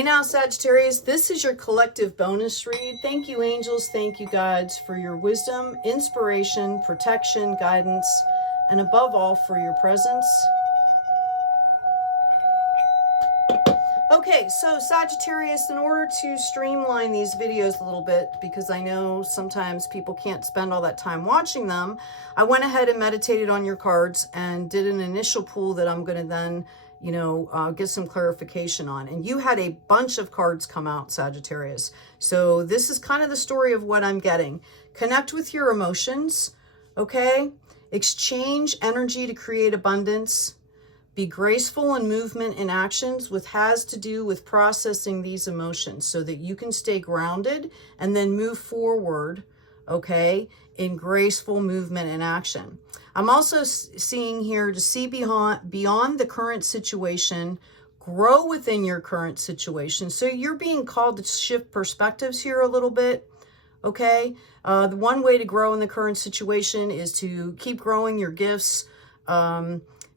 Hey now, Sagittarius, this is your collective bonus read. Thank you, angels. Thank you, guides, for your wisdom, inspiration, protection, guidance, and above all, for your presence. Okay, so Sagittarius, in order to streamline these videos a little bit, because I know sometimes people can't spend all that time watching them, I went ahead and meditated on your cards and did an initial pull that I'm going to then get some clarification on. And you had a bunch of cards come out, Sagittarius. So this is kind of the story of what I'm getting. Connect with your emotions, okay? Exchange energy to create abundance. Be graceful in movement and actions, which has to do with processing these emotions so that you can stay grounded and then move forward, okay, in graceful movement and action. I'm also seeing here to see beyond the current situation, grow within your current situation. So you're being called to shift perspectives here a little bit, okay? The one way to grow in the current situation is to keep growing your gifts,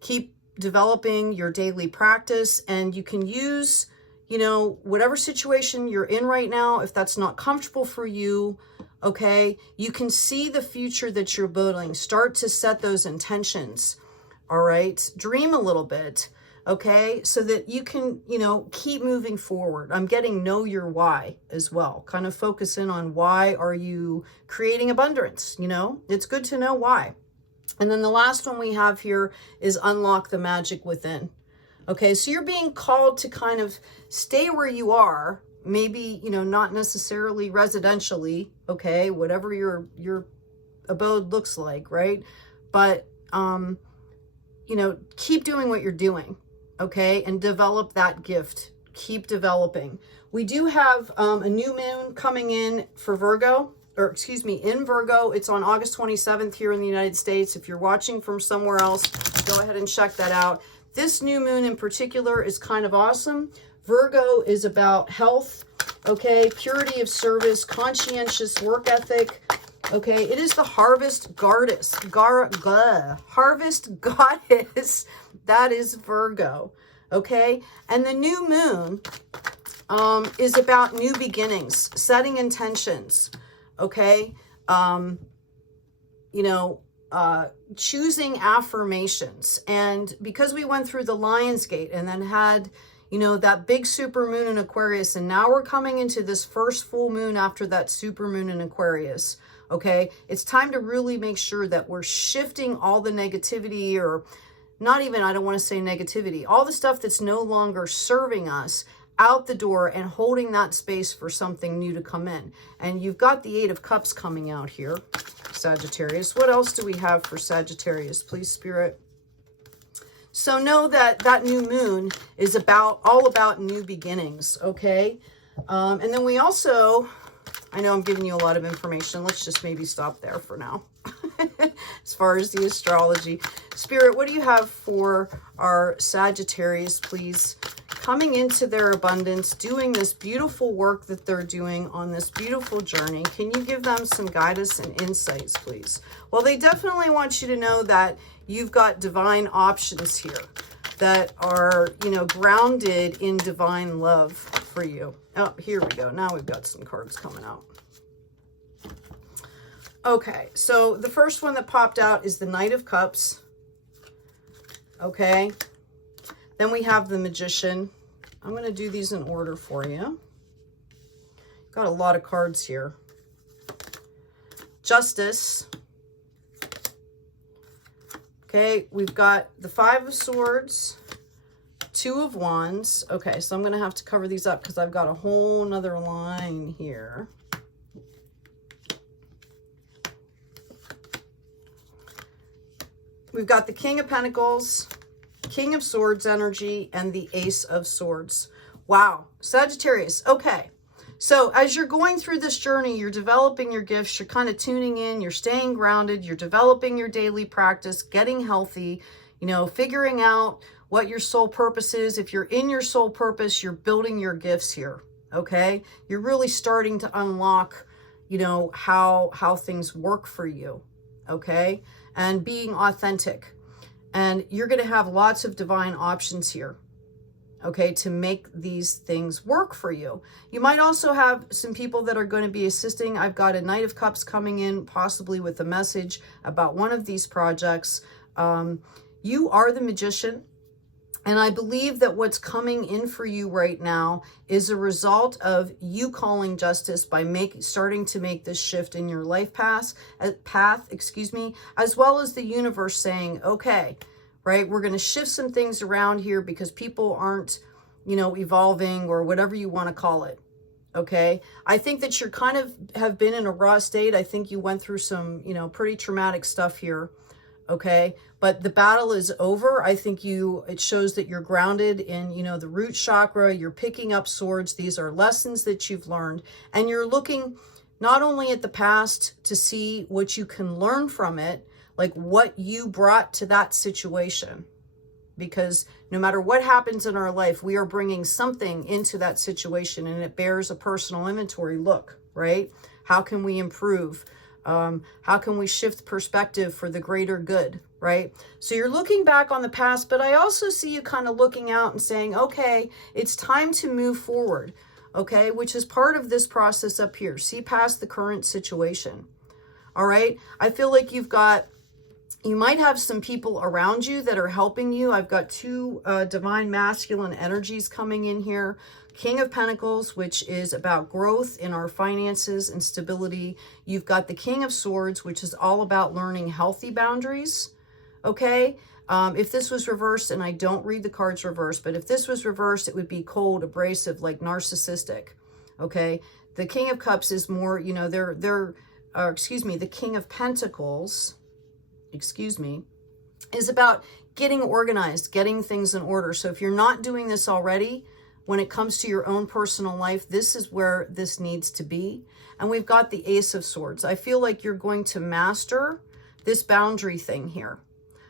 keep developing your daily practice, and you can use, whatever situation you're in right now, if that's not comfortable for you, okay, you can see the future that you're building. Start to set those intentions, all right? Dream a little bit, okay, so that you can, keep moving forward. I'm getting know your why as well. Kind of focus in on why are you creating abundance, It's good to know why. And then the last one we have here is unlock the magic within. Okay, so you're being called to kind of stay where you are, maybe, not necessarily residentially, okay, whatever your abode looks like, right? But, keep doing what you're doing, okay, and develop that gift. Keep developing. We do have a new moon coming in for Virgo. In Virgo. It's on August 27th here in the United States. If you're watching from somewhere else, go ahead and check that out. This new moon in particular is kind of awesome. Virgo is about health, okay, purity of service, conscientious work ethic, okay. It is the harvest goddess, harvest goddess. That is Virgo, okay. And the new moon is about new beginnings, setting intentions. Okay, choosing affirmations. And because we went through the Lion's Gate and then had, that big super moon in Aquarius, and now we're coming into this first full moon after that super moon in Aquarius, okay, it's time to really make sure that we're shifting all the negativity, or not even, I don't want to say negativity, all the stuff that's no longer serving us out the door and holding that space for something new to come in. And you've got the 8 of Cups coming out here, Sagittarius. What else do we have for Sagittarius, please, Spirit? So know that that new moon is all about new beginnings, okay? And then we also, I know I'm giving you a lot of information. Let's just maybe stop there for now. As far as the astrology. Spirit, what do you have for our Sagittarius, please? Coming into their abundance, doing this beautiful work that they're doing on this beautiful journey. Can you give them some guidance and insights, please? Well, they definitely want you to know that you've got divine options here that are, grounded in divine love for you. Oh, here we go. Now we've got some cards coming out. Okay, so the first one that popped out is the Knight of Cups. Okay. Then we have the Magician. I'm going to do these in order for you. Got a lot of cards here. Justice. Okay, we've got the 5 of Swords, 2 of Wands. Okay, so I'm going to have to cover these up because I've got a whole nother line here. We've got the King of Pentacles, King of Swords energy, and the Ace of Swords. Wow, Sagittarius. Okay, so as you're going through this journey, you're developing your gifts, you're kind of tuning in, you're staying grounded, you're developing your daily practice, getting healthy, figuring out what your soul purpose is. If you're in your soul purpose, you're building your gifts here, okay? You're really starting to unlock, how things work for you, okay? And being authentic. And you're going to have lots of divine options here. okay, to make these things work for you. You might also have some people that are going to be assisting. I've got a Knight of Cups coming in, possibly with a message about one of these projects. You are the Magician. And I believe that what's coming in for you right now is a result of you calling justice by starting to make this shift in your life path, as well as the universe saying, okay, right, we're going to shift some things around here because people aren't, you know, evolving or whatever you want to call it. Okay. I think that you're kind of have been in a raw state. I think you went through some, you know, pretty traumatic stuff here. Okay. But the battle is over. I think it shows that you're grounded in, you know, the root chakra. You're picking up swords. These are lessons that you've learned, and you're looking not only at the past to see what you can learn from it, like what you brought to that situation, because no matter what happens in our life, we are bringing something into that situation, and it bears a personal inventory look, right? How can we improve? How can we shift perspective for the greater good, right? So you're looking back on the past, but I also see you kind of looking out and saying, okay, it's time to move forward, okay? Which is part of this process up here. See past the current situation, all right? I feel like you might have some people around you that are helping you. I've got two divine masculine energies coming in here. King of Pentacles, which is about growth in our finances and stability. You've got the King of Swords, which is all about learning healthy boundaries. Okay. If this was reversed, and I don't read the cards reversed, but if this was reversed, it would be cold, abrasive, like narcissistic. Okay. The King of Cups is more, you know, the King of Pentacles, is about getting organized, getting things in order. So if you're not doing this already, when it comes to your own personal life, this is where this needs to be. And we've got the Ace of Swords. I feel like you're going to master this boundary thing here.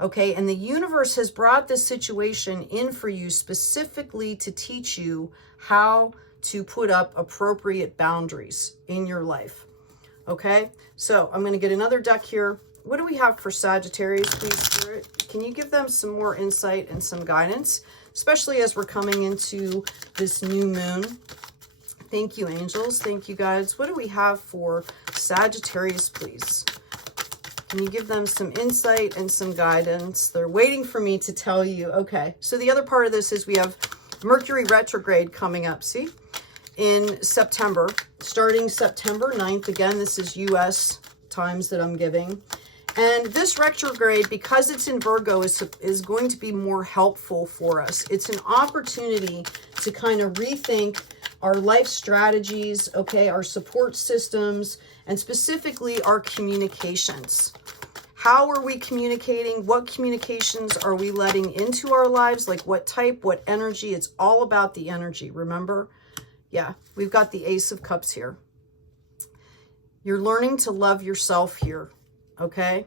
Okay, and the universe has brought this situation in for you specifically to teach you how to put up appropriate boundaries in your life. Okay, so I'm going to get another deck here. What do we have for Sagittarius, please, Spirit? Can you give them some more insight and some guidance, especially as we're coming into this new moon? Thank you, angels. Thank you, guides. What do we have for Sagittarius, please? Can you give them some insight and some guidance? They're waiting for me to tell you. Okay, so the other part of this is we have Mercury retrograde coming up, see? In September, starting September 9th. Again, this is U.S. times that I'm giving. And this retrograde, because it's in Virgo, is going to be more helpful for us. It's an opportunity to kind of rethink our life strategies, okay, our support systems, and specifically our communications. How are we communicating? What communications are we letting into our lives? Like what type, what energy? It's all about the energy, remember? Yeah, we've got the Ace of Cups here. You're learning to love yourself here, okay?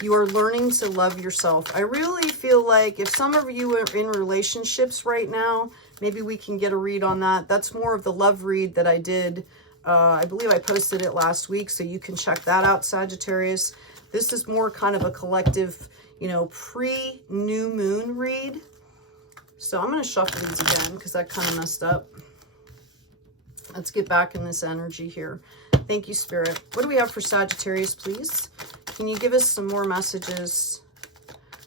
You are learning to love yourself. I really feel like if some of you are in relationships right now, maybe we can get a read on that. That's more of the love read that I did. I believe I posted it last week, so you can check that out, Sagittarius. This is more kind of a collective, you know, pre-new moon read. So I'm going to shuffle these again because that kind of messed up. Let's get back in this energy here. Thank you, Spirit. What do we have for Sagittarius, please? Can you give us some more messages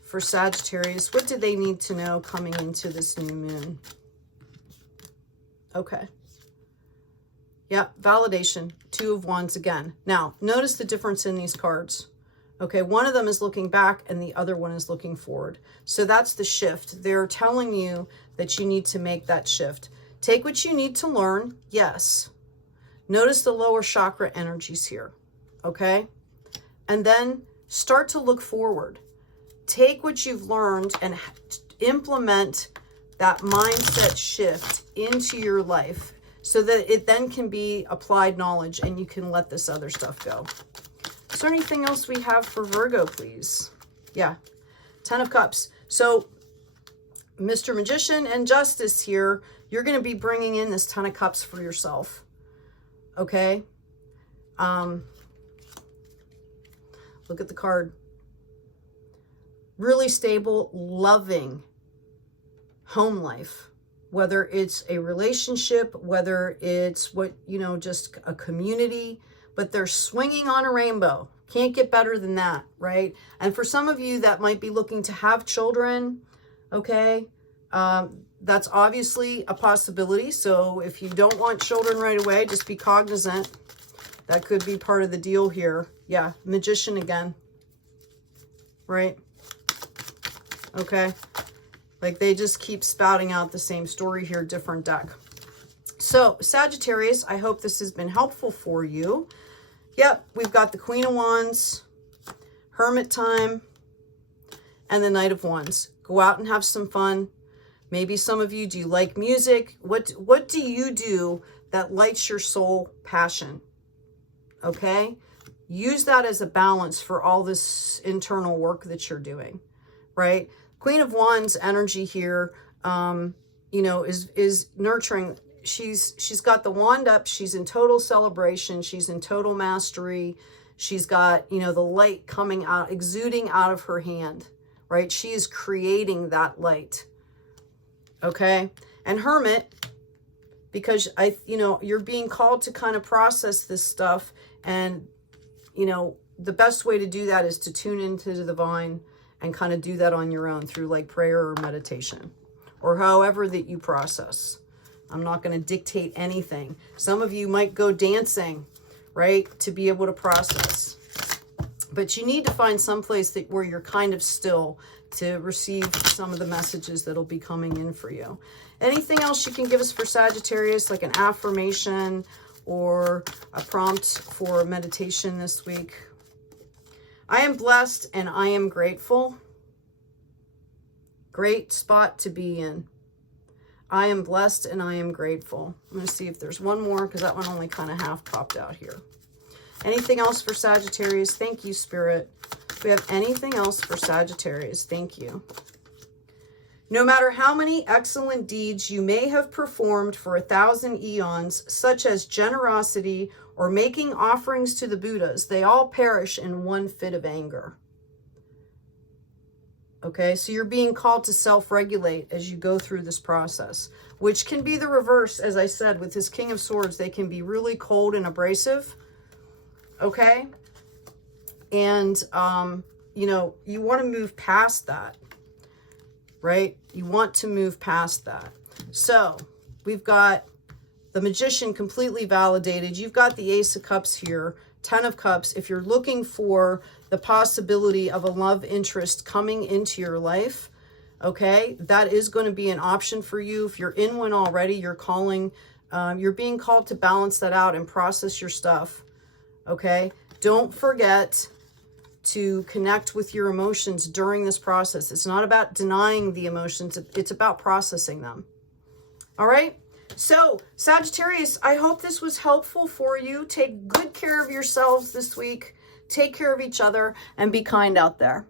for Sagittarius? What do they need to know coming into this new moon? Okay. Yeah, validation. Two of Wands again. Now, notice the difference in these cards. Okay, one of them is looking back and the other one is looking forward. So that's the shift. They're telling you that you need to make that shift. Take what you need to learn, yes. Notice the lower chakra energies here, okay? And then start to look forward. Take what you've learned and implement that mindset shift into your life so that it then can be applied knowledge and you can let this other stuff go. Is there anything else we have for Virgo, please? Yeah, 10 of Cups. So Mr. Magician and Justice here, you're going to be bringing in this 10 of Cups for yourself. Okay? Look at the card. Really stable, loving home life, whether it's a relationship, whether it's what, you know, just a community, but they're swinging on a rainbow. Can't get better than that, right? And for some of you that might be looking to have children, okay, that's obviously a possibility. So if you don't want children right away, just be cognizant. That could be part of the deal here. Yeah, Magician again, right? Okay. Like they just keep spouting out the same story here, different deck. So Sagittarius, I hope this has been helpful for you. Yep, we've got the Queen of Wands, Hermit time, and the Knight of Wands. Go out and have some fun. Maybe some of you, do you like music? What do you do that lights your soul passion? Okay? Use that as a balance for all this internal work that you're doing, right? Queen of Wands energy here, you know, is nurturing. She's got the wand up. She's in total celebration. She's in total mastery. She's got, you know, the light coming out, exuding out of her hand, right? She is creating that light. Okay. And Hermit, because you know, you're being called to kind of process this stuff. And, you know, the best way to do that is to tune into the divine and kind of do that on your own through like prayer or meditation or however that you process. I'm not going to dictate anything. Some of you might go dancing, right, to be able to process. But you need to find some place where you're kind of still to receive some of the messages that'll be coming in for you. Anything else you can give us for Sagittarius, like an affirmation or a prompt for meditation this week? I am blessed and I am grateful. Great spot to be in. I am blessed and I am grateful. I'm going to see if there's one more because that one only kind of half popped out here. Anything else for Sagittarius? Thank you, Spirit. If we have anything else for Sagittarius, thank you. No matter how many excellent deeds you may have performed for 1,000 eons, such as generosity or making offerings to the Buddhas, they all perish in one fit of anger. Okay, so you're being called to self-regulate as you go through this process, which can be the reverse, as I said, with this King of Swords. They can be really cold and abrasive, okay? And, you know, you want to move past that, right? You want to move past that. So we've got the Magician completely validated. You've got the Ace of Cups here, 10 of Cups. If you're looking for the possibility of a love interest coming into your life, okay, that is going to be an option for you. If you're in one already, you're being called to balance that out and process your stuff, okay? Don't forget to connect with your emotions during this process. It's not about denying the emotions. It's about processing them. All right? So, Sagittarius, I hope this was helpful for you. Take good care of yourselves this week. Take care of each other and be kind out there.